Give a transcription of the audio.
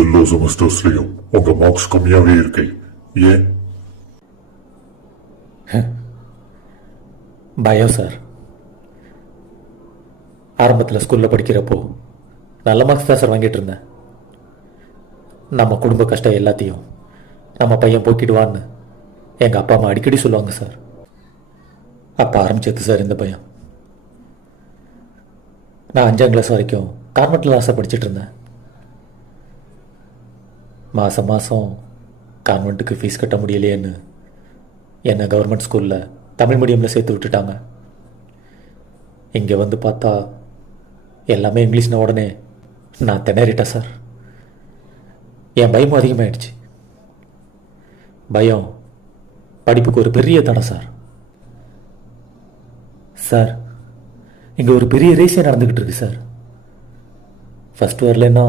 எல்லா செமஸ்டர்ஸ்லயும் உங்க மார்க்ஸ் கம்மியாவே இருக்கு. ஏன்? பயம் சார். ஆரம்பத்தில் ஸ்கூலில் படிக்கிறப்போ நல்ல மார்க்ஸ் தான் சார் வாங்கிட்டு இருந்தேன். நம்ம குடும்ப கஷ்டம் எல்லாத்தையும் நம்ம பையன் போக்கிடுவான்னு எங்கள் அப்பா அம்மா அடிக்கடி சொல்லுவாங்க சார். அப்போ ஆரம்பிச்சது சார் இந்த பயம். நான் 5ஆம் கிளாஸ் வரைக்கும் கான்வென்ட்டில் ஆசை படிச்சுட்டு இருந்தேன். மாதம் மாதம் கான்வென்ட்டுக்கு ஃபீஸ் கட்ட முடியலையேன்னு என்னை கவர்மெண்ட் ஸ்கூலில் தமிழ் மீடியமில் சேர்த்து விட்டுட்டாங்க. இங்கே வந்து பார்த்தா எல்லாமே இங்கிலீஷ்ன உடனே நான் திணறிட்டேன் சார். என் பயமும் அதிகமாகிடுச்சு. பயம் படிப்புக்கு ஒரு பெரிய தடை சார். சார், இங்கே ஒரு பெரிய ரேஸே நடந்துக்கிட்டு இருக்கு சார். ஃபஸ்ட் வரலன்னா